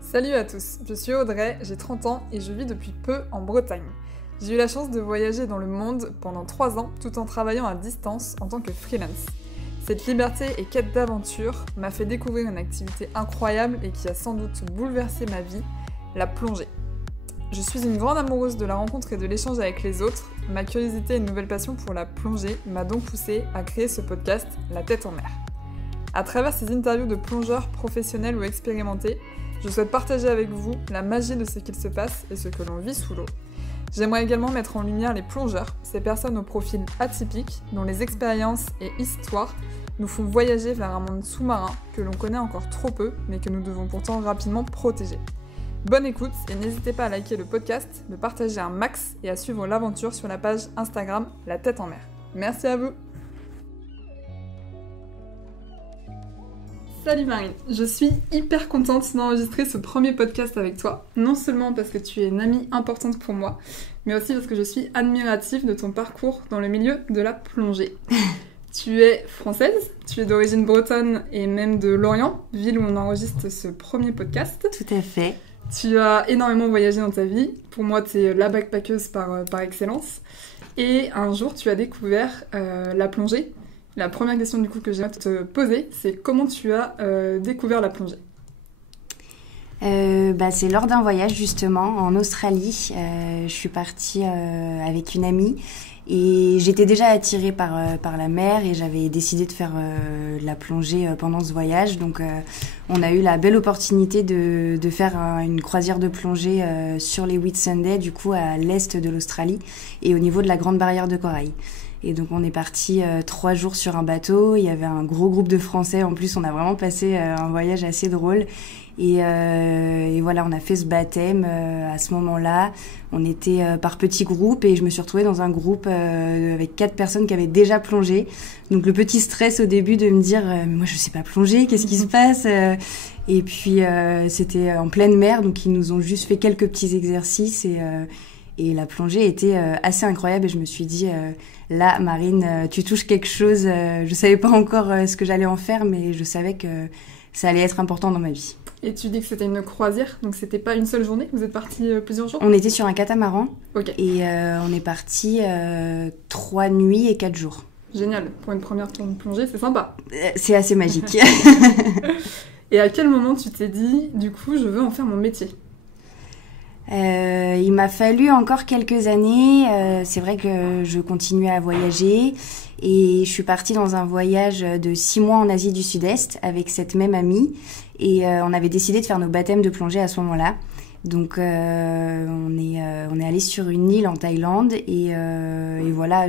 Salut à tous, je suis Audrey, j'ai 30 ans et je vis depuis peu en Bretagne. J'ai eu la chance de voyager dans le monde pendant 3 ans tout en travaillant à distance en tant que freelance. Cette liberté et quête d'aventure m'a fait découvrir une activité incroyable et qui a sans doute bouleversé ma vie, la plongée. Je suis une grande amoureuse de la rencontre et de l'échange avec les autres. Ma curiosité et une nouvelle passion pour la plongée m'a donc poussée à créer ce podcast, La tête en mer. À travers ces interviews de plongeurs professionnels ou expérimentés, je souhaite partager avec vous la magie de ce qu'il se passe et ce que l'on vit sous l'eau. J'aimerais également mettre en lumière les plongeurs, ces personnes au profil atypique, dont les expériences et histoires nous font voyager vers un monde sous-marin que l'on connaît encore trop peu, mais que nous devons pourtant rapidement protéger. Bonne écoute et n'hésitez pas à liker le podcast, de partager un max et à suivre l'aventure sur la page Instagram La Tête en Mer. Merci à vous! Salut Marine, je suis hyper contente d'enregistrer ce premier podcast avec toi, non seulement parce que tu es une amie importante pour moi, mais aussi parce que je suis admirative de ton parcours dans le milieu de la plongée. Tu es française, tu es d'origine bretonne et même de Lorient, ville où on enregistre ce premier podcast. Tout à fait. Tu as énormément voyagé dans ta vie, pour moi tu es la backpackeuse par excellence, et un jour tu as découvert la plongée. La première question du coup que j'ai à te poser, c'est comment tu as découvert la plongée ? C'est lors d'un voyage justement en Australie. Je suis partie avec une amie et j'étais déjà attirée par la mer et j'avais décidé de faire la plongée pendant ce voyage. Donc on a eu la belle opportunité de faire une croisière de plongée sur les Whitsunday, du coup à l'est de l'Australie et au niveau de la Grande Barrière de Corail. Et donc on est parti 3 jours sur un bateau, il y avait un gros groupe de Français, en plus on a vraiment passé un voyage assez drôle. Et voilà, on a fait ce baptême à ce moment-là. On était par petits groupes et je me suis retrouvée dans un groupe avec 4 personnes qui avaient déjà plongé. Donc le petit stress au début de me dire mais moi je sais pas plonger, qu'est-ce qui se passe Et puis c'était en pleine mer, donc ils nous ont juste fait quelques petits exercices et la plongée était assez incroyable et je me suis dit là Marine, tu touches quelque chose. Je savais pas encore ce que j'allais en faire, mais je savais que ça allait être important dans ma vie. Et tu dis que c'était une croisière, donc c'était pas une seule journée, vous êtes partis plusieurs jours ? On était sur un catamaran. Okay. Et on est partis 3 nuits et 4 jours. Génial, pour une première plongée, c'est sympa. C'est assez magique. Et à quel moment tu t'es dit, du coup, je veux en faire mon métier ? Il m'a fallu encore quelques années. C'est vrai que je continuais à voyager et je suis partie dans un voyage de 6 mois en Asie du Sud-Est avec cette même amie et on avait décidé de faire nos baptêmes de plongée à ce moment-là. Donc on est allé sur une île en Thaïlande et voilà.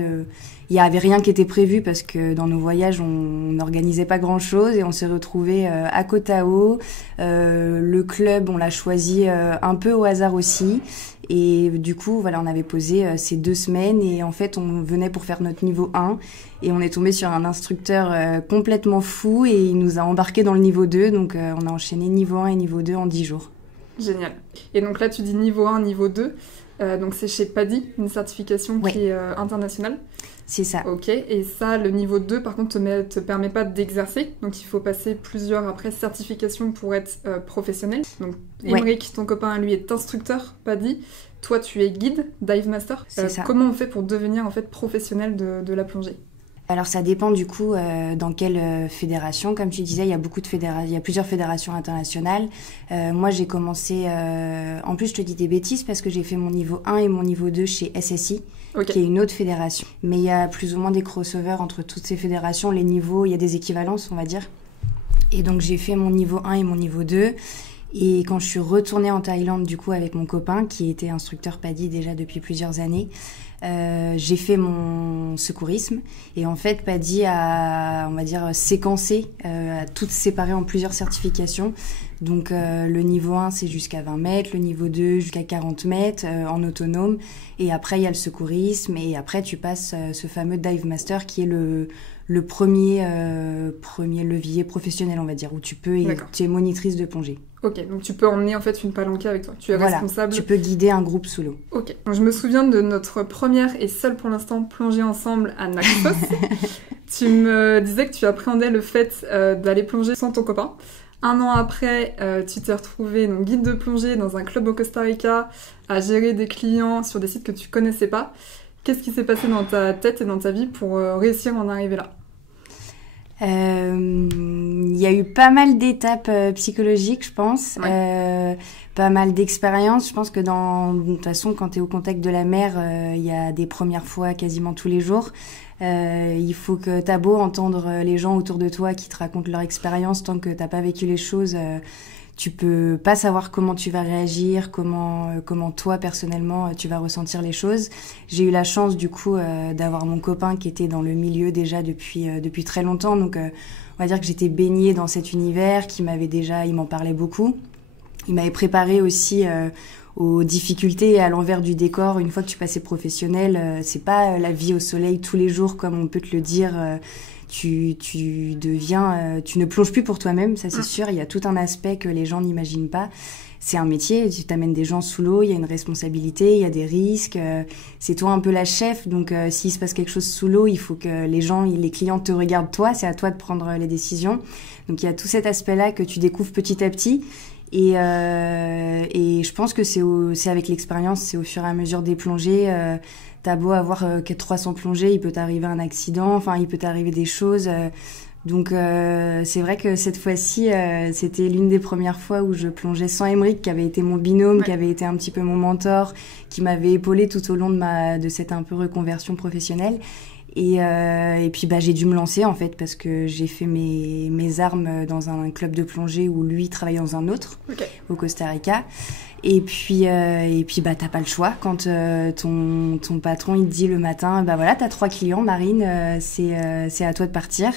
Il y avait rien qui était prévu parce que dans nos voyages on n'organisait pas grand chose et on s'est retrouvés à Koh Tao. Le club on l'a choisi un peu au hasard aussi et du coup voilà, on avait posé ces 2 semaines et en fait on venait pour faire notre niveau 1 et on est tombé sur un instructeur complètement fou et il nous a embarqués dans le niveau 2, donc on a enchaîné niveau 1 et niveau 2 en 10 jours. Génial. Et donc là tu dis niveau 1, niveau 2, donc c'est chez PADI, une certification qui est internationale. C'est ça. Ok, et ça, le niveau 2, par contre, te permet pas d'exercer. Donc, il faut passer plusieurs, après, certifications pour être professionnel. Donc, Émeric, ton copain, lui, est instructeur, PADI. Toi, tu es guide, dive master. C'est ça. Comment on fait pour devenir, en fait, professionnel de la plongée ? Alors ça dépend du coup dans quelle fédération. Comme tu disais, il y a plusieurs fédérations internationales. Moi j'ai commencé, en plus je te dis des bêtises parce que j'ai fait mon niveau 1 et mon niveau 2 chez SSI, qui est une autre fédération. Mais il y a plus ou moins des crossovers entre toutes ces fédérations. Les niveaux, il y a des équivalences on va dire. Et donc j'ai fait mon niveau 1 et mon niveau 2. Et quand je suis retournée en Thaïlande du coup avec mon copain qui était instructeur PADI déjà depuis plusieurs années, j'ai fait mon secourisme et en fait PADI a, on va dire, séquencé, a toutes séparé en plusieurs certifications. Donc le niveau 1, c'est jusqu'à 20 mètres, le niveau 2 jusqu'à 40 mètres en autonome. Et après, il y a le secourisme. Et après, tu passes ce fameux Dive Master qui est le premier levier professionnel, on va dire, où tu es monitrice de plongée. Ok, donc tu peux emmener en fait une palanquée avec toi. Tu es responsable. Tu peux guider un groupe sous l'eau. Ok, donc je me souviens de notre première et seule pour l'instant plongée ensemble à Naxos. Tu me disais que tu appréhendais le fait d'aller plonger sans ton copain. Un an après, tu t'es retrouvée donc, guide de plongée dans un club au Costa Rica, à gérer des clients sur des sites que tu connaissais pas. Qu'est-ce qui s'est passé dans ta tête et dans ta vie pour réussir à en arriver là ? Il y a eu pas mal d'étapes psychologiques, je pense, pas mal d'expériences. Je pense que de toute façon, quand tu es au contact de la mer, il y a des premières fois quasiment tous les jours. Il faut que t'as beau entendre les gens autour de toi qui te racontent leur expérience, tant que t'as pas vécu les choses, tu peux pas savoir comment tu vas réagir, comment toi personnellement tu vas ressentir les choses. J'ai eu la chance du coup d'avoir mon copain qui était dans le milieu déjà depuis très longtemps, donc on va dire que j'étais baignée dans cet univers, il m'en parlait beaucoup. Il m'avait préparé aussi aux difficultés et à l'envers du décor. Une fois que tu passais professionnel, c'est pas la vie au soleil tous les jours comme on peut te le dire. Tu ne plonges plus pour toi-même, ça c'est sûr. Il y a tout un aspect que les gens n'imaginent pas. C'est un métier, tu t'amènes des gens sous l'eau, il y a une responsabilité, il y a des risques. C'est toi un peu la chef, donc s'il se passe quelque chose sous l'eau, il faut que les clients te regardent toi. C'est à toi de prendre les décisions. Donc il y a tout cet aspect-là que tu découvres petit à petit. Et je pense que c'est avec l'expérience, c'est au fur et à mesure des plongées. T'as beau avoir 300 plongées, il peut t'arriver un accident, enfin il peut t'arriver des choses. Donc c'est vrai que cette fois-ci, c'était l'une des premières fois où je plongeais sans Aymeric, qui avait été mon binôme, qui avait été un petit peu mon mentor, qui m'avait épaulée tout au long de cette un peu reconversion professionnelle. Et puis j'ai dû me lancer en fait parce que j'ai fait mes armes dans un club de plongée où lui travaillait dans un autre, au Costa Rica. Et puis t'as pas le choix quand ton patron il te dit le matin voilà, t'as 3 clients Marine, c'est à toi de partir.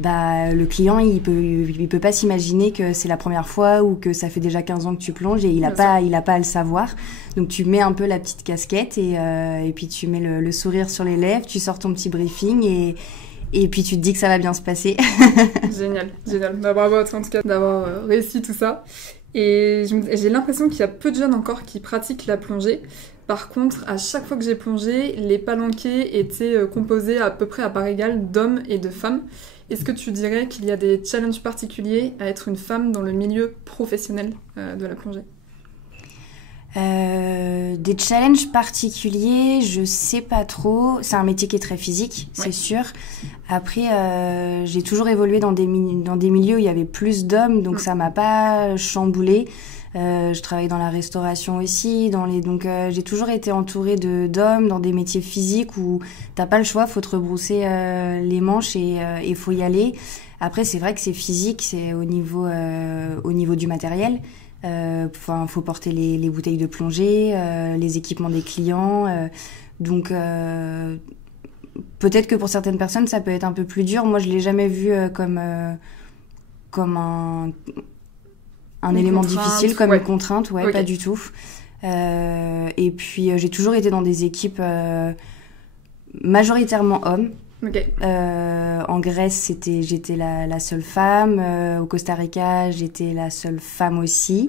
Le client il peut pas s'imaginer que c'est la première fois ou que ça fait déjà 15 ans que tu plonges et il a pas à le savoir. Donc tu mets un peu la petite casquette et puis tu mets le sourire sur les lèvres, tu sors ton petit briefing et puis tu te dis que ça va bien se passer. Génial. Bravo à toi en tout cas d'avoir réussi tout ça. Et j'ai l'impression qu'il y a peu de jeunes encore qui pratiquent la plongée. Par contre, à chaque fois que j'ai plongé, les palanquées étaient composés à peu près à part égale d'hommes et de femmes. Est-ce que tu dirais qu'il y a des challenges particuliers à être une femme dans le milieu professionnel de la plongée ? Des challenges particuliers, je sais pas trop. C'est un métier qui est très physique, c'est sûr. Après, j'ai toujours évolué dans des milieux où il y avait plus d'hommes, donc ça m'a pas chamboulée. Je travaille dans la restauration aussi, donc j'ai toujours été entourée d'hommes dans des métiers physiques où t'as pas le choix, faut te rebrousser les manches et faut y aller. Après, c'est vrai que c'est physique, c'est au niveau du matériel. Faut porter les bouteilles de plongée, les équipements des clients. Donc peut-être que pour certaines personnes ça peut être un peu plus dur. Moi je l'ai jamais vu comme un élément difficile, comme une contrainte, pas du tout. Et puis j'ai toujours été dans des équipes majoritairement hommes. En Grèce, j'étais la seule femme. Au Costa Rica, j'étais la seule femme aussi,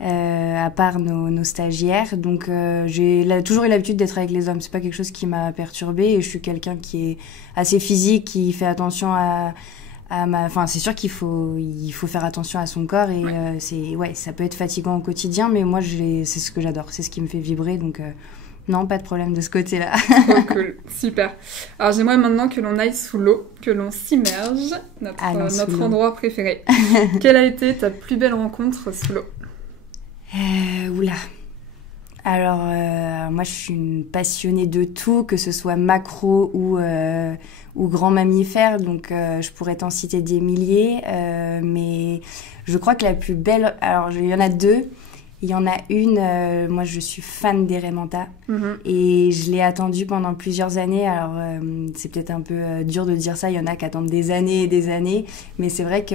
à part nos stagiaires. Donc, j'ai toujours eu l'habitude d'être avec les hommes. C'est pas quelque chose qui m'a perturbée. Et je suis quelqu'un qui est assez physique, qui fait attention enfin, c'est sûr qu'il faut faire attention à son corps. Et ça peut être fatigant au quotidien, mais moi, c'est ce que j'adore. C'est ce qui me fait vibrer. Donc non, pas de problème de ce côté-là. Trop cool, super. Alors j'aimerais maintenant que l'on aille sous l'eau, que l'on s'immerge, notre endroit préféré. Quelle a été ta plus belle rencontre sous l'eau ? Oula. Alors, moi je suis une passionnée de tout, que ce soit macro ou grand mammifère, donc je pourrais t'en citer des milliers, mais je crois que la plus belle... Alors, il y en a deux. Il y en a une, moi je suis fan des raies manta et je l'ai attendue pendant plusieurs années. Alors c'est peut-être un peu dur de dire ça, il y en a qui attendent des années et des années, mais c'est vrai que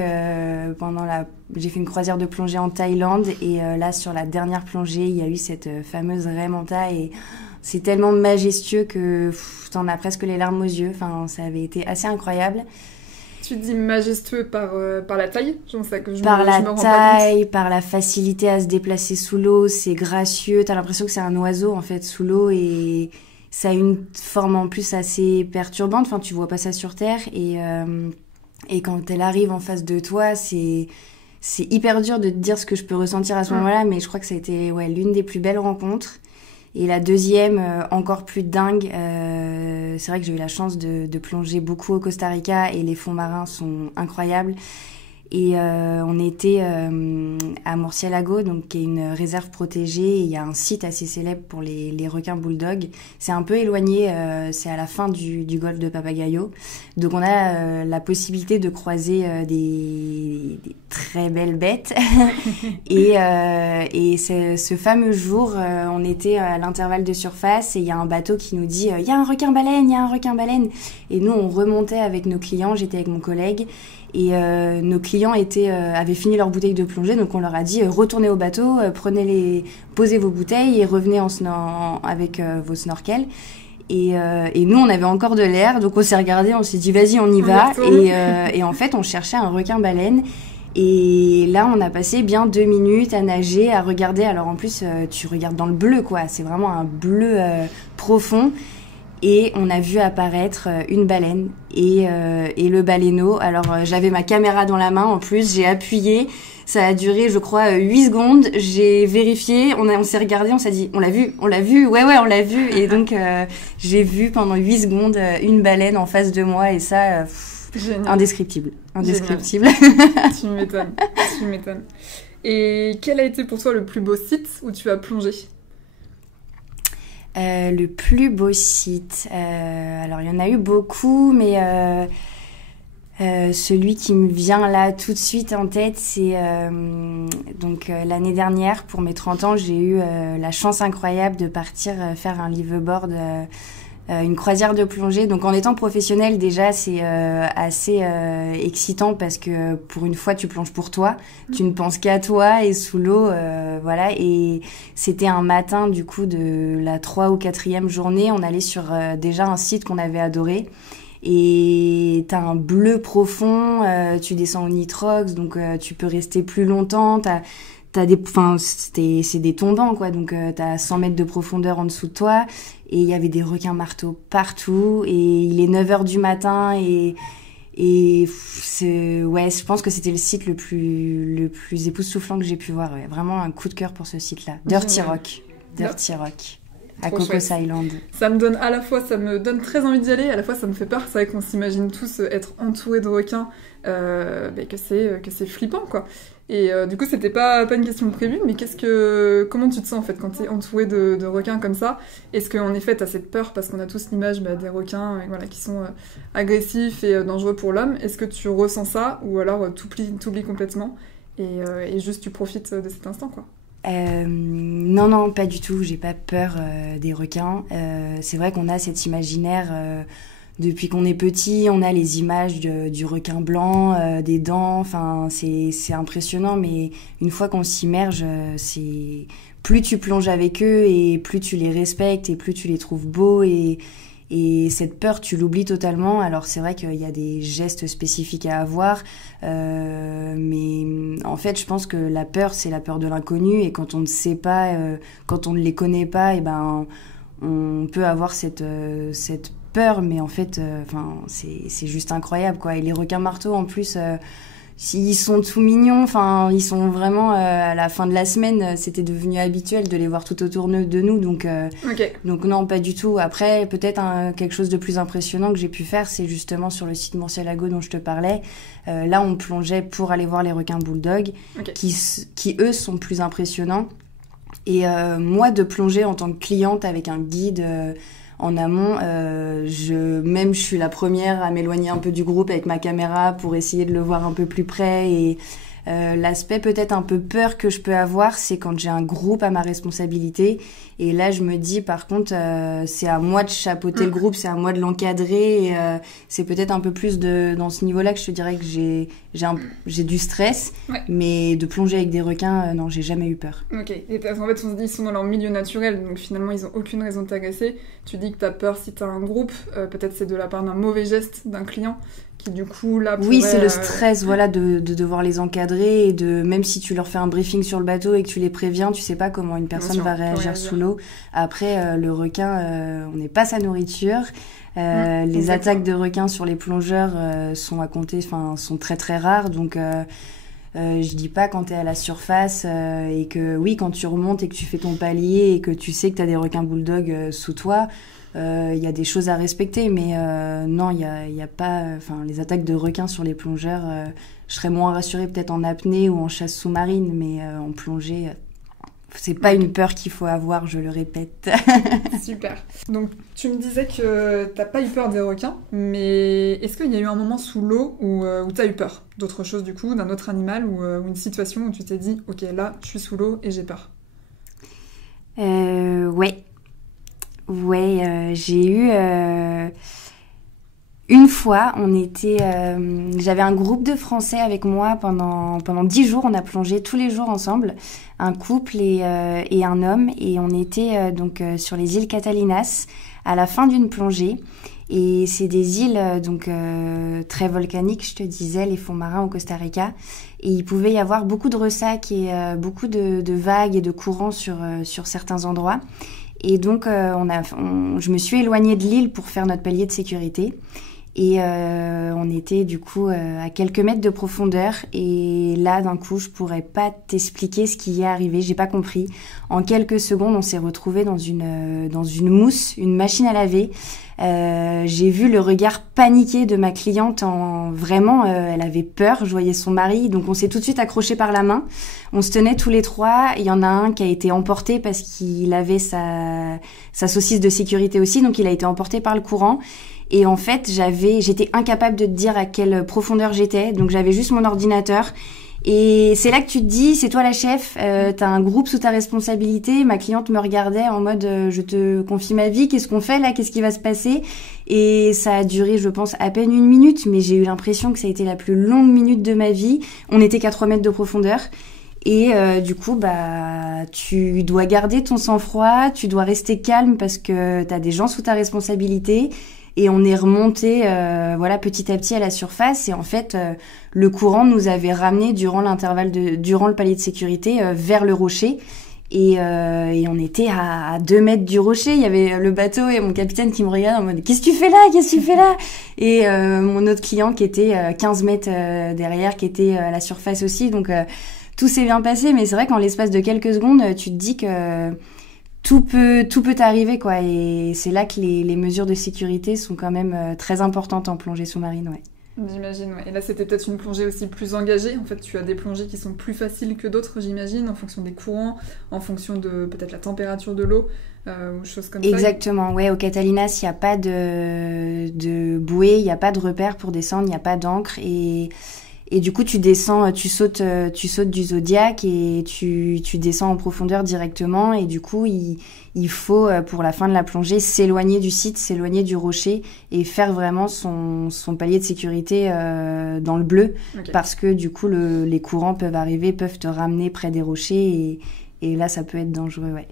j'ai fait une croisière de plongée en Thaïlande et là sur la dernière plongée, il y a eu cette fameuse raie manta et c'est tellement majestueux que t'en as presque les larmes aux yeux. Enfin, ça avait été assez incroyable. Tu dis majestueux par la taille, genre ça que par la je me rends taille, pas compte. par la facilité à se déplacer sous l'eau, c'est gracieux. T'as l'impression que c'est un oiseau en fait sous l'eau et ça a une forme en plus assez perturbante. Enfin, tu vois pas ça sur Terre et quand elle arrive en face de toi, c'est hyper dur de te dire ce que je peux ressentir à ce moment-là, mais je crois que ça a été l'une des plus belles rencontres. Et la deuxième, encore plus dingue, c'est vrai que j'ai eu la chance de plonger beaucoup au Costa Rica et les fonds marins sont incroyables. Et on était à Murciélago, donc qui est une réserve protégée. Et il y a un site assez célèbre pour les requins bulldogs. C'est un peu éloigné, c'est à la fin du golfe de Papagayo. Donc on a la possibilité de croiser des très belles bêtes. et ce fameux jour, on était à l'intervalle de surface et il y a un bateau qui nous dit il y a un requin-baleine, il y a un requin-baleine. Et nous, on remontait avec nos clients, j'étais avec mon collègue. Et nos clients avaient fini leur bouteille de plongée, donc on leur a dit retournez au bateau, posez vos bouteilles et revenez avec vos snorkels. Et nous, on avait encore de l'air, donc on s'est regardé, on s'est dit vas-y, on y va. Et en fait, on cherchait un requin-baleine. Et là, on a passé bien 2 minutes à nager, à regarder. Alors en plus, tu regardes dans le bleu, quoi. C'est vraiment un bleu profond. Et on a vu apparaître une baleine et le baleineau. Alors j'avais ma caméra dans la main en plus, j'ai appuyé, ça a duré je crois 8 secondes, j'ai vérifié, on s'est regardé, on s'est dit on l'a vu, ouais on l'a vu. Et donc j'ai vu pendant 8 secondes une baleine en face de moi et ça, indescriptible. Tu m'étonnes. Et quel a été pour toi le plus beau site où tu as plongé ? Le plus beau site, alors il y en a eu beaucoup, mais celui qui me vient là tout de suite en tête, c'est l'année dernière, pour mes 30 ans, j'ai eu la chance incroyable de partir faire un liveaboard, une croisière de plongée. Donc en étant professionnelle déjà, c'est assez excitant parce que pour une fois tu plonges pour toi, tu ne penses qu'à toi et sous l'eau, voilà. Et c'était un matin du coup de la 3 ou 4e journée, on allait sur déjà un site qu'on avait adoré. Et t'as un bleu profond, tu descends au nitrox, donc tu peux rester plus longtemps. C'est des tombants quoi, donc t'as 100 mètres de profondeur en dessous de toi. Et il y avait des requins marteaux partout. Et il est 9h du matin et je pense que c'était le site le plus époustouflant que j'ai pu voir. Ouais. Vraiment un coup de cœur pour ce site-là. Dirty Rock. À Cocos Island. Ça me donne très envie d'y aller, à la fois ça me fait peur, c'est vrai qu'on s'imagine tous être entourés de requins, que c'est flippant quoi. Et du coup c'était pas une question prévue, mais comment tu te sens en fait quand t'es entouré de requins comme ça ? Est-ce qu'en effet t'as cette peur parce qu'on a tous l'image des requins qui sont agressifs et dangereux pour l'homme ? Est-ce que tu ressens ça ou alors t'oublies complètement et juste tu profites de cet instant quoi ? Non, pas du tout. J'ai pas peur des requins. C'est vrai qu'on a cet imaginaire depuis qu'on est petit. On a les images du requin blanc, des dents. Enfin, c'est impressionnant. Mais une fois qu'on s'immerge, c'est plus tu plonges avec eux et plus tu les respectes et plus tu les trouves beaux et cette peur, tu l'oublies totalement. Alors c'est vrai qu'il y a des gestes spécifiques à avoir, mais en fait, je pense que la peur, c'est la peur de l'inconnu. Et quand on ne sait pas, quand on ne les connaît pas, et ben, on peut avoir cette peur. Mais en fait, c'est juste incroyable, quoi. Et les requins marteaux, en plus, ils sont tout mignons. Enfin, ils sont vraiment à la fin de la semaine, c'était devenu habituel de les voir tout autour de nous. Donc non, pas du tout. Après, peut-être quelque chose de plus impressionnant que j'ai pu faire, c'est justement sur le site Murciélago dont je te parlais. Là, on plongeait pour aller voir les requins bulldogs, qui eux sont plus impressionnants. Et moi, de plonger en tant que cliente avec un guide en amont, je suis la première à m'éloigner un peu du groupe avec ma caméra pour essayer de le voir un peu plus près et L'aspect peut-être un peu peur que je peux avoir, c'est quand j'ai un groupe à ma responsabilité. Et là, je me dis, par contre, c'est à moi de chapeauter le groupe, c'est à moi de l'encadrer. Et, c'est peut-être un peu plus dans ce niveau-là que je te dirais que j'ai du stress. Ouais. Mais de plonger avec des requins, non, j'ai jamais eu peur. Ok, et parce qu'en fait, on se dit, ils sont dans leur milieu naturel, donc finalement, ils ont aucune raison de t'agacer. Tu dis que t'as peur si t'as un groupe, peut-être c'est de la part d'un mauvais geste d'un client, qui du coup, là, pourrait... Oui, c'est le stress, voilà, de devoir les encadrer et même si tu leur fais un briefing sur le bateau et que tu les préviens, tu sais pas comment une personne va réagir sous l'eau. Après, le requin, on n'est pas sa nourriture. Les attaques de requins sur les plongeurs sont à compter, sont très très rares, donc... je dis pas quand t'es à la surface et que oui, quand tu remontes et que tu fais ton palier et que tu sais que t'as des requins bulldogs sous toi, y a des choses à respecter, mais non, y a pas, les attaques de requins sur les plongeurs, je serais moins rassurée peut-être en apnée ou en chasse sous-marine, mais en plongée, c'est pas une peur qu'il faut avoir, je le répète. Super. Donc, tu me disais que t'as pas eu peur des requins, mais est-ce qu'il y a eu un moment sous l'eau où t'as eu peur d'autre chose, du coup, d'un autre animal ou une situation où tu t'es dit, ok, là, je suis sous l'eau et j'ai peur? Ouais. Ouais, j'ai eu... Une fois, j'avais un groupe de Français avec moi pendant 10 jours. On a plongé tous les jours ensemble, un couple et un homme. Et on était sur les îles Catalinas à la fin d'une plongée. Et c'est des îles très volcaniques, je te disais, les fonds marins au Costa Rica. Et il pouvait y avoir beaucoup de ressacs et beaucoup de vagues et de courants sur certains endroits. Et donc, je me suis éloignée de l'île pour faire notre palier de sécurité. Et on était du coup à quelques mètres de profondeur. Et là, d'un coup, je pourrais pas t'expliquer ce qui y est arrivé. J'ai pas compris. En quelques secondes, on s'est retrouvés dans une mousse, une machine à laver. J'ai vu le regard paniqué de ma cliente. Vraiment, elle avait peur. Je voyais son mari, donc on s'est tout de suite accrochés par la main. On se tenait tous les trois. Il y en a un qui a été emporté parce qu'il avait sa saucisse de sécurité aussi, donc il a été emporté par le courant. Et en fait, j'étais incapable de te dire à quelle profondeur j'étais, donc j'avais juste mon ordinateur. Et c'est là que tu te dis, c'est toi la chef, t'as un groupe sous ta responsabilité. Ma cliente me regardait en mode, je te confie ma vie, qu'est-ce qu'on fait là, qu'est-ce qui va se passer? Et ça a duré, je pense, à peine 1 minute, mais j'ai eu l'impression que ça a été la plus longue minute de ma vie. On était qu'à 3 mètres de profondeur. Et du coup, tu dois garder ton sang-froid, tu dois rester calme parce que t'as des gens sous ta responsabilité. Et on est remonté petit à petit à la surface et en fait le courant nous avait ramené durant le palier de sécurité vers le rocher et on était à 2 mètres du rocher. Il y avait le bateau et mon capitaine qui me regarde en mode qu'est-ce que tu fais là et mon autre client qui était 15 mètres derrière, qui était à la surface aussi, donc tout s'est bien passé. Mais c'est vrai qu'en l'espace de quelques secondes tu te dis que tout peut t'arriver, quoi. Et c'est là que les mesures de sécurité sont quand même très importantes en plongée sous-marine, ouais. J'imagine, ouais. Et là, c'était peut-être une plongée aussi plus engagée. En fait, tu as des plongées qui sont plus faciles que d'autres, j'imagine, en fonction des courants, en fonction de peut-être la température de l'eau, ou choses comme ça. Exactement, ouais. Au Catalinas, il n'y a pas de bouée, il n'y a pas de repère pour descendre, il n'y a pas d'ancre. Et du coup, tu descends, tu sautes du Zodiac et tu descends en profondeur directement. Et du coup, il faut, pour la fin de la plongée, s'éloigner du site, s'éloigner du rocher et faire vraiment son palier de sécurité dans le bleu. Okay. Parce que du coup, les courants peuvent te ramener près des rochers et là, ça peut être dangereux, ouais.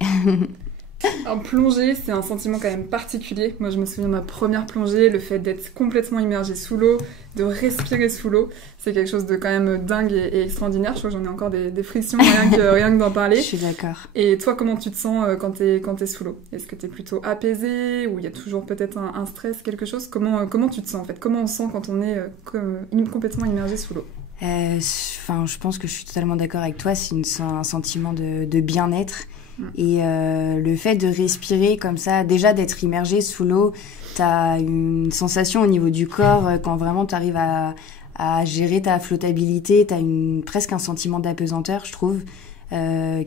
Alors, plonger, c'est un sentiment quand même particulier. Moi, je me souviens de ma première plongée, le fait d'être complètement immergée sous l'eau, de respirer sous l'eau, c'est quelque chose de quand même dingue et extraordinaire. Je crois que j'en ai encore des frictions rien que d'en parler. Je suis d'accord. Et toi, comment tu te sens quand t'es sous l'eau? Est-ce que t'es plutôt apaisée ou il y a toujours peut-être un stress, quelque chose? Comment tu te sens en fait? Comment on se sent quand on est complètement immergé sous l'eau? Je pense que je suis totalement d'accord avec toi. C'est un sentiment de bien-être. Et le fait de respirer comme ça, déjà d'être immergé sous l'eau, t'as une sensation au niveau du corps quand vraiment t'arrives à gérer ta flottabilité, t'as presque un sentiment d'apesanteur, je trouve,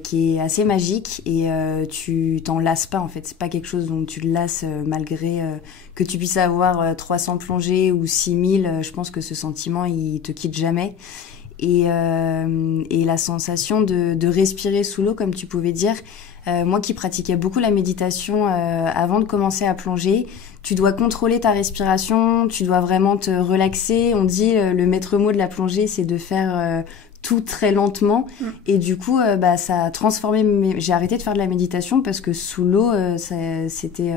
qui est assez magique et tu t'en lasses pas en fait. C'est pas quelque chose dont tu te lasses malgré que tu puisses avoir 300 plongées ou 6000. Je pense que ce sentiment il te quitte jamais. et la sensation de respirer sous l'eau, comme tu pouvais dire. Moi qui pratiquais beaucoup la méditation avant de commencer à plonger, tu dois contrôler ta respiration, tu dois vraiment te relaxer. On dit le maître mot de la plongée, c'est de faire tout très lentement. Et du coup, ça a transformé. J'ai arrêté de faire de la méditation parce que sous l'eau, c'était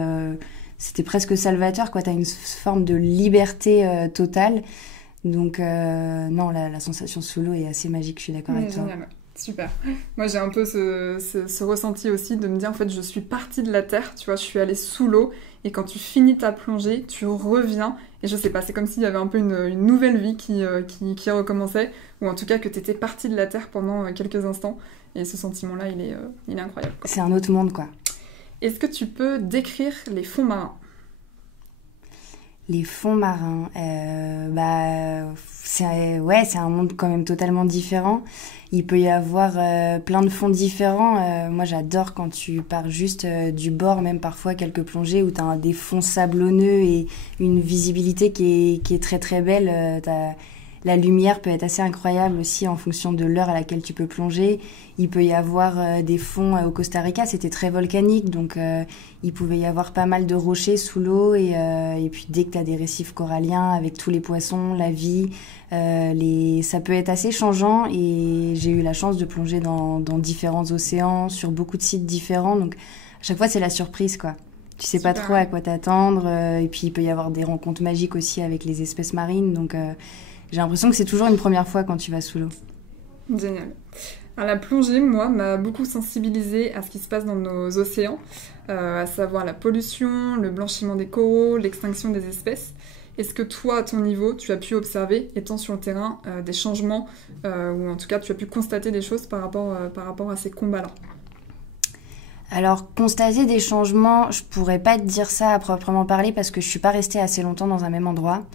presque salvateur, quoi. T'as une forme de liberté totale. Donc non, la sensation sous l'eau est assez magique. Je suis d'accord avec toi. Génial. Super. Moi, j'ai un peu ce ressenti aussi de me dire, en fait, je suis partie de la terre, tu vois, je suis allée sous l'eau, et quand tu finis ta plongée, tu reviens, et je sais pas, c'est comme s'il y avait un peu une nouvelle vie qui recommençait, ou en tout cas que t'étais partie de la terre pendant quelques instants, et ce sentiment-là, il est incroyable, quoi. C'est un autre monde, quoi. Est-ce que tu peux décrire les fonds marins ? Les fonds marins, c'est un monde quand même totalement différent. Il peut y avoir plein de fonds différents. Moi, j'adore quand tu pars juste du bord, même parfois quelques plongées où tu as des fonds sablonneux et une visibilité qui est très très belle. La lumière peut être assez incroyable aussi en fonction de l'heure à laquelle tu peux plonger. Il peut y avoir des fonds au Costa Rica, c'était très volcanique, donc il pouvait y avoir pas mal de rochers sous l'eau. Et puis dès que tu as des récifs coralliens avec tous les poissons, la vie, ça peut être assez changeant. Et j'ai eu la chance de plonger dans différents océans, sur beaucoup de sites différents. Donc à chaque fois, c'est la surprise, quoi. Tu sais pas trop à quoi t'attendre. Et puis il peut y avoir des rencontres magiques aussi avec les espèces marines. Donc j'ai l'impression que c'est toujours une première fois quand tu vas sous l'eau. Génial. Alors, la plongée, moi, m'a beaucoup sensibilisée à ce qui se passe dans nos océans, à savoir la pollution, le blanchiment des coraux, l'extinction des espèces. Est-ce que toi, à ton niveau, tu as pu observer, étant sur le terrain, des changements, ou en tout cas, tu as pu constater des choses par rapport à ces combats-là ? Alors, constater des changements, je pourrais pas te dire ça à proprement parler parce que je suis pas restée assez longtemps dans un même endroit.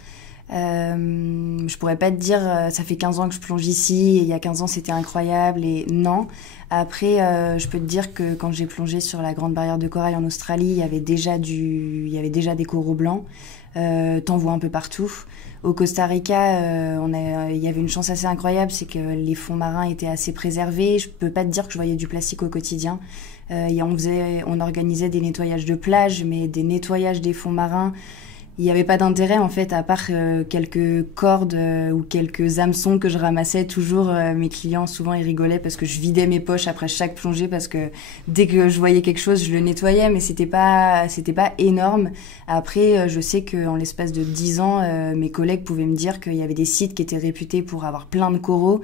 Je pourrais pas te dire ça fait 15 ans que je plonge ici et il y a 15 ans c'était incroyable et non. Après je peux te dire que quand j'ai plongé sur la Grande Barrière de Corail en Australie, il y avait déjà des coraux blancs. T'en vois un peu partout. Au Costa Rica, il y avait une chance assez incroyable, c'est que les fonds marins étaient assez préservés. Je peux pas te dire que je voyais du plastique au quotidien. On organisait des nettoyages de plage, mais des nettoyages des fonds marins, il n'y avait pas d'intérêt en fait, à part quelques cordes ou quelques hameçons que je ramassais toujours. Mes clients souvent ils rigolaient parce que je vidais mes poches après chaque plongée parce que dès que je voyais quelque chose je le nettoyais, mais c'était pas énorme. Après je sais qu'en l'espace de 10 ans mes collègues pouvaient me dire qu'il y avait des sites qui étaient réputés pour avoir plein de coraux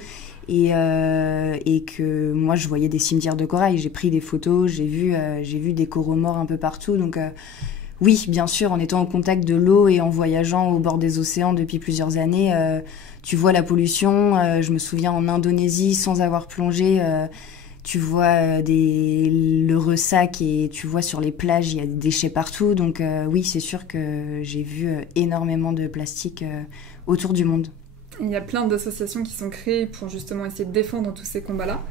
et que moi je voyais des cimetières de corail. J'ai pris des photos, j'ai vu des coraux morts un peu partout, donc oui, bien sûr, en étant en contact de l'eau et en voyageant au bord des océans depuis plusieurs années, tu vois la pollution. Je me souviens en Indonésie, sans avoir plongé, tu vois le ressac et tu vois sur les plages, il y a des déchets partout. Donc oui, c'est sûr que j'ai vu énormément de plastique autour du monde. Il y a plein d'associations qui sont créées pour justement essayer de défendre tous ces combats-là.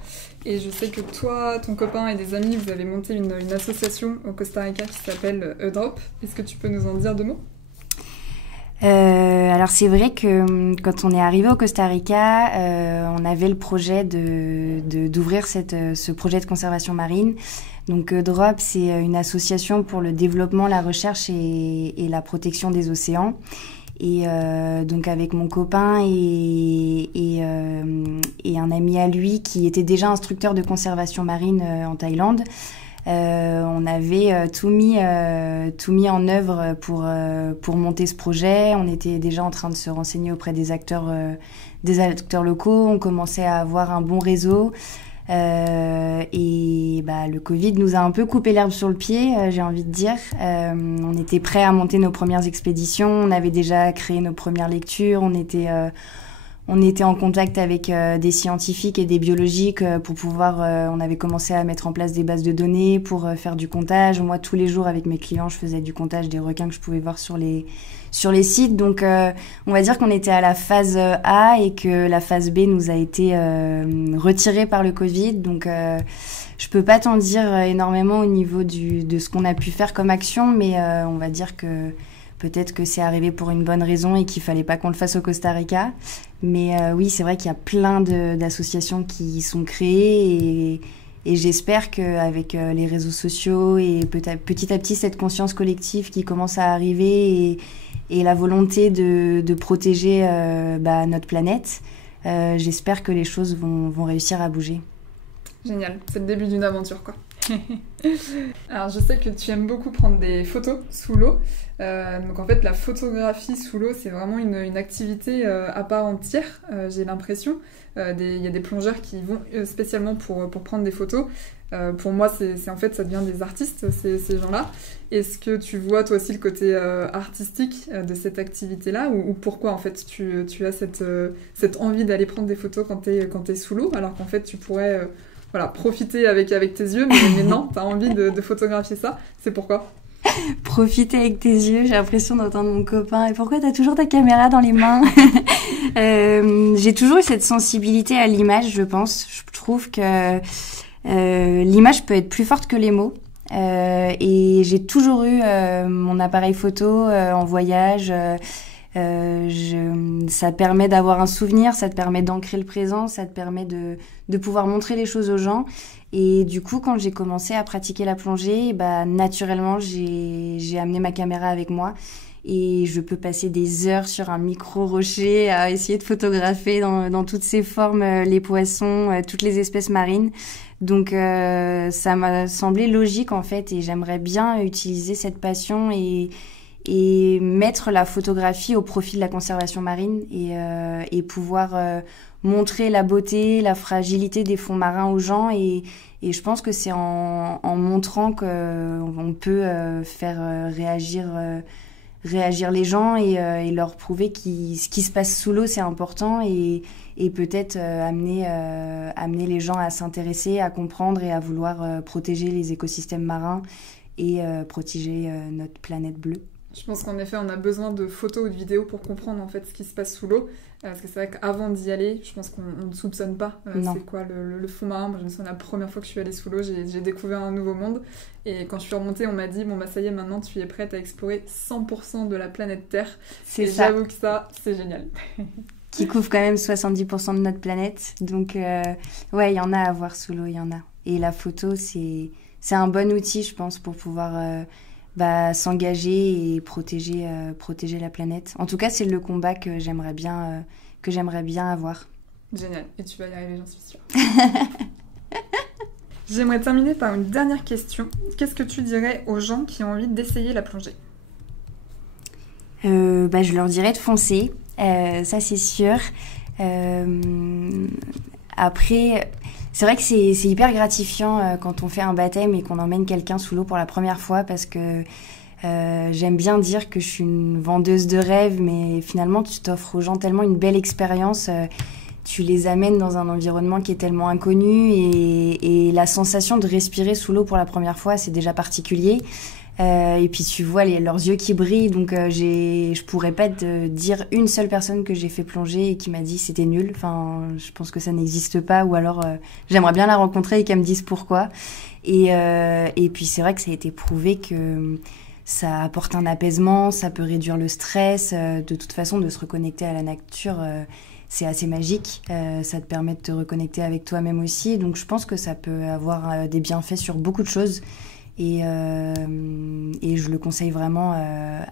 Et je sais que toi, ton copain et des amis, vous avez monté une association au Costa Rica qui s'appelle Drop. Est-ce que tu peux nous en dire deux mots ? Alors c'est vrai que quand on est arrivé au Costa Rica, on avait le projet d'ouvrir ce projet de conservation marine. Donc Drop, c'est une association pour le développement, la recherche et la protection des océans. Et donc avec mon copain et un ami à lui qui était déjà instructeur de conservation marine en Thaïlande, on avait tout mis en œuvre pour monter ce projet. On était déjà en train de se renseigner auprès des acteurs locaux. On commençait à avoir un bon réseau. Et le Covid nous a un peu coupé l'herbe sur le pied, j'ai envie de dire. On était prêts à monter nos premières expéditions, on avait déjà créé nos premières lectures, on était en contact avec des scientifiques et des biologiques pour pouvoir... on avait commencé à mettre en place des bases de données pour faire du comptage. Moi, tous les jours, avec mes clients, je faisais du comptage des requins que je pouvais voir sur les sites. Donc, on va dire qu'on était à la phase A et que la phase B nous a été retirée par le Covid. Donc, je peux pas t'en dire énormément au niveau de ce qu'on a pu faire comme action, mais on va dire que Peut-être que c'est arrivé pour une bonne raison et qu'il fallait pas qu'on le fasse au Costa Rica. Mais oui, c'est vrai qu'il y a plein d'associations qui sont créées et j'espère qu'avec les réseaux sociaux et petit à petit cette conscience collective qui commence à arriver et la volonté de protéger notre planète, j'espère que les choses vont réussir à bouger. Génial, c'est le début d'une aventure quoi. Alors je sais que tu aimes beaucoup prendre des photos sous l'eau. Donc en fait la photographie sous l'eau c'est vraiment une activité à part entière, j'ai l'impression. Il y a des plongeurs qui vont spécialement pour prendre des photos. Pour moi c'est en fait ça devient des artistes ces gens-là. Est-ce que tu vois toi aussi le côté artistique de cette activité-là ou pourquoi en fait tu as cette envie d'aller prendre des photos quand t'es sous l'eau alors qu'en fait tu pourrais profiter avec tes yeux, mais non, t'as envie de photographier ça, c'est pourquoi? Profiter avec tes yeux, j'ai l'impression d'entendre mon copain. Et pourquoi t'as toujours ta caméra dans les mains? J'ai toujours eu cette sensibilité à l'image, je pense. Je trouve que l'image peut être plus forte que les mots. Et j'ai toujours eu mon appareil photo en voyage. Ça permet d'avoir un souvenir, ça te permet d'ancrer le présent, ça te permet de pouvoir montrer les choses aux gens. Et du coup, quand j'ai commencé à pratiquer la plongée, naturellement, j'ai amené ma caméra avec moi. Et je peux passer des heures sur un micro-rocher à essayer de photographier dans toutes ses formes les poissons, toutes les espèces marines. Donc ça m'a semblé logique en fait et j'aimerais bien utiliser cette passion et mettre la photographie au profit de la conservation marine et pouvoir montrer la beauté, la fragilité des fonds marins aux gens et je pense que c'est en montrant qu'on peut faire réagir les gens et leur prouver ce qui se passe sous l'eau c'est important et peut-être amener les gens à s'intéresser, à comprendre et à vouloir protéger les écosystèmes marins et protéger notre planète bleue. Je pense qu'en effet, on a besoin de photos ou de vidéos pour comprendre en fait ce qui se passe sous l'eau. Parce que c'est vrai qu'avant d'y aller, je pense qu'on ne soupçonne pas c'est quoi le fond marin. Moi, je me souviens la première fois que je suis allée sous l'eau, j'ai découvert un nouveau monde. Et quand je suis remontée, on m'a dit ça y est, maintenant tu es prête à explorer 100% de la planète Terre. Et ça. J'avoue que ça, c'est génial. Qui couvre quand même 70% de notre planète. Donc, ouais, il y en a à voir sous l'eau, il y en a. Et la photo, c'est un bon outil, je pense, pour pouvoir s'engager et protéger la planète. En tout cas, c'est le combat que j'aimerais bien avoir. Génial. Et tu vas y arriver, j'en suis sûre. J'aimerais terminer par une dernière question. Qu'est-ce que tu dirais aux gens qui ont envie d'essayer la plongée? Je leur dirais de foncer. Ça, c'est sûr. Après, c'est vrai que c'est hyper gratifiant quand on fait un baptême et qu'on emmène quelqu'un sous l'eau pour la première fois parce que j'aime bien dire que je suis une vendeuse de rêves, mais finalement, tu t'offres aux gens tellement une belle expérience. Tu les amènes dans un environnement qui est tellement inconnu et la sensation de respirer sous l'eau pour la première fois, c'est déjà particulier. Et puis tu vois leurs yeux qui brillent, donc je pourrais pas te dire une seule personne que j'ai fait plonger et qui m'a dit c'était nul. Enfin, je pense que ça n'existe pas, ou alors j'aimerais bien la rencontrer et qu'elle me dise pourquoi. Et puis c'est vrai que ça a été prouvé que ça apporte un apaisement, ça peut réduire le stress. De toute façon, de se reconnecter à la nature, c'est assez magique. Ça te permet de te reconnecter avec toi-même aussi. Donc je pense que ça peut avoir des bienfaits sur beaucoup de choses. Et je le conseille vraiment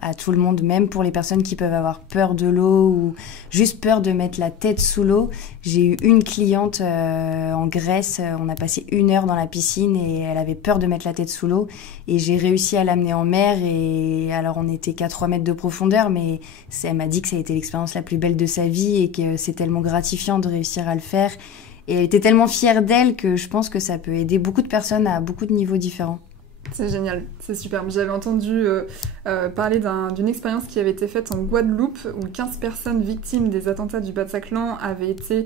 à tout le monde, même pour les personnes qui peuvent avoir peur de l'eau ou juste peur de mettre la tête sous l'eau. J'ai eu une cliente en Grèce, on a passé 1 heure dans la piscine et elle avait peur de mettre la tête sous l'eau et j'ai réussi à l'amener en mer et alors on était qu'à 3 mètres de profondeur mais elle m'a dit que ça a été l'expérience la plus belle de sa vie et que c'est tellement gratifiant de réussir à le faire et elle était tellement fière d'elle que je pense que ça peut aider beaucoup de personnes à beaucoup de niveaux différents. C'est génial, c'est superbe. J'avais entendu parler d'une expérience qui avait été faite en Guadeloupe où 15 personnes victimes des attentats du Bataclan avaient été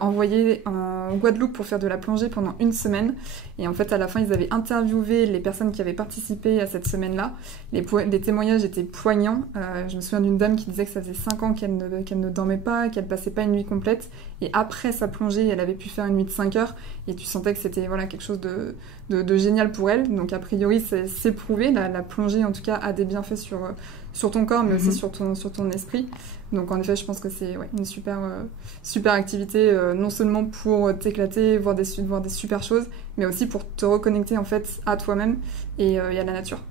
envoyés en Guadeloupe pour faire de la plongée pendant 1 semaine. Et en fait, à la fin, ils avaient interviewé les personnes qui avaient participé à cette semaine-là. Les témoignages étaient poignants. Je me souviens d'une dame qui disait que ça faisait 5 ans qu'elle ne dormait pas, qu'elle passait pas une nuit complète. Et après sa plongée, elle avait pu faire une nuit de 5 heures. Et tu sentais que c'était quelque chose de génial pour elle. Donc a priori, c'est prouvé. La plongée, en tout cas, a des bienfaits sur ton corps, mais aussi sur ton esprit. Donc en effet, je pense que c'est une super activité, non seulement pour t'éclater, voir des super choses, mais aussi pour te reconnecter en fait à toi-même et à la nature.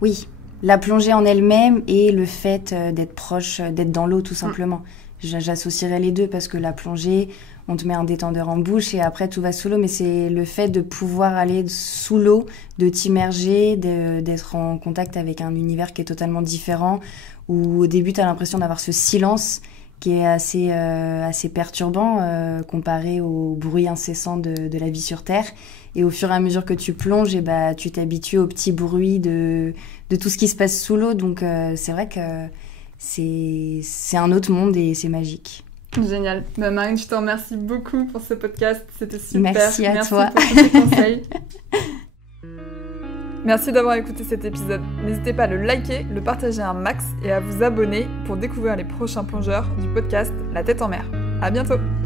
Oui, la plongée en elle-même et le fait d'être proche, d'être dans l'eau tout simplement. J'associerais les deux parce que la plongée, on te met un détendeur en bouche et après tout va sous l'eau, mais c'est le fait de pouvoir aller sous l'eau, de t'immerger, d'être en contact avec un univers qui est totalement différent, où au début tu as l'impression d'avoir ce silence qui est assez perturbant comparé au bruit incessant de la vie sur Terre. Et au fur et à mesure que tu plonges, tu t'habitues au petit bruit de tout ce qui se passe sous l'eau. Donc c'est vrai que c'est un autre monde et c'est magique. Génial. Marine, je te remercie beaucoup pour ce podcast. C'était super. Merci à toi. Merci pour tous tes conseils. Merci d'avoir écouté cet épisode. N'hésitez pas à le liker, le partager un max et à vous abonner pour découvrir les prochains plongeurs du podcast La Tête en Mer. À bientôt!